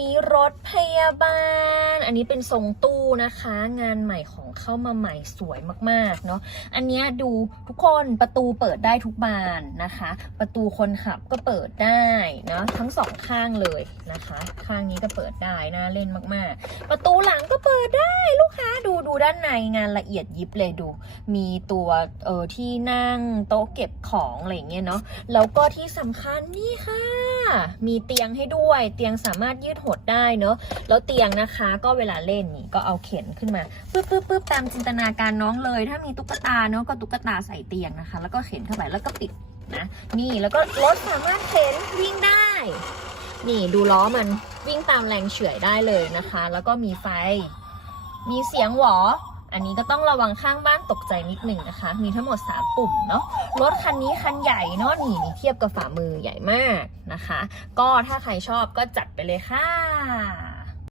นี้รถพยาบาล อันนี้เป็นทรงตู้นะคะ งานใหม่ของเข้ามาใหม่สวยมากๆเนาะ อันนี้ดูทุกคนประตูเปิดได้ทุกบานนะคะ ประตูคนขับก็เปิดได้เนาะทั้งสองข้างเลยนะคะ ข้างนี้ก็เปิดได้น่าเล่นมากๆ ประตูหลังก็เปิดได้ลูกค้าดู ดูด้านในงานละเอียดยิบเลยดู มีตัวเออที่นั่งโต๊ะเก็บของอะไรเงี้ยเนาะแล้วก็ที่สำคัญนี่ค่ะ มีเตียงให้ด้วย เตียงสามารถยืดหดได้เนาะแล้วเตียงนะคะก็เวลาเล่นนี่ก็เอาเข็นขึ้นมาปึ๊บปึ๊บปึ๊บตามจินตนาการน้องเลย ถ้ามีตุ๊กตาเนาะก็ตุ๊กตาใส่เตียงนะคะ แล้วก็เข็นเข้าไปแล้วก็ปิดนะนี่แล้วก็รถสามารถเข็นวิ่งได้นี่ดูล้อมันวิ่งตามแรงเฉื่อยได้เลยนะคะ แล้วก็มีไฟ มีเสียงหวอ อันนี้ก็ต้องระวังข้างบ้านตกใจนิดหนึ่งนะคะ มีทั้งหมด 3 ปุ่มเนาะ รถคันนี้คันใหญ่เนาะนี่นี่เทียบกับฝ่ามือใหญ่มากนะคะ ก็ถ้าใครชอบก็จัดไปเลยค่ะ